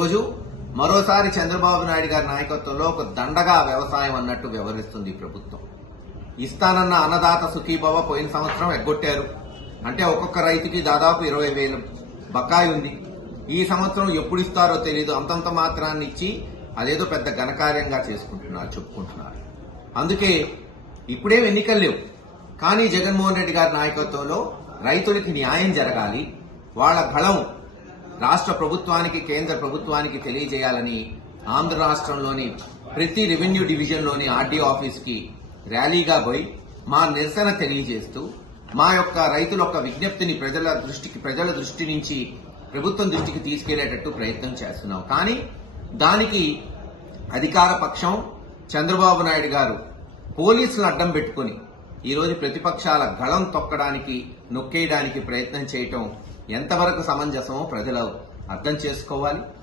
రోజు మరోసారి చంద్రబాబు నాయుడు గారి నాయకత్వంలో ఒక దండగా వ్యవసాయం అన్నట్టు వ్యవహరిస్తుంది ప్రభుత్వం. ఇస్తానన్న అన్నదాత సుఖీభవ పోయిన సంవత్సరం ఎగ్గొట్టారు. అంటే ఒక్కొక్క రైతుకి దాదాపు 20,000 బకాయి ఉంది. ఈ సంవత్సరం ఎప్పుడు ఇస్తారో తెలియదు. అంతంత మాత్రాన్ని ఇచ్చి అదేదో పెద్ద ఘనకార్యంగా చెప్పుకుంటున్నారు. అందుకే ఇప్పుడేం ఎన్నికలు లేవు. కానీ జగన్మోహన్ రెడ్డి గారి నాయకత్వంలో రైతులకి న్యాయం జరగాలి, వాళ్ల గళం రాష్ట్ర ప్రభుత్వానికి కేంద్ర ప్రభుత్వానికి తెలియజేయాలని ఆంధ్ర రాష్ట్రంలోని ప్రతి రెవెన్యూ డివిజన్లోని ఆర్డీఓ ఆఫీస్కి ర్యాలీగా పోయి మా నిరసన తెలియజేస్తూ మా యొక్క రైతుల యొక్క విజ్ఞప్తిని ప్రజల దృష్టి నుంచి ప్రభుత్వం దృష్టికి తీసుకెళ్లేటట్టు ప్రయత్నం చేస్తున్నాం. కానీ దానికి అధికార పక్షం చంద్రబాబు నాయుడు గారు పోలీసులను అడ్డం పెట్టుకుని ఈరోజు ప్రతిపక్షాల గళం తొక్కడానికి నొక్కేయడానికి ప్రయత్నం చేయటం ఎంతవరకు సమంజసమో ప్రజలు అర్థం చేసుకోవాలి.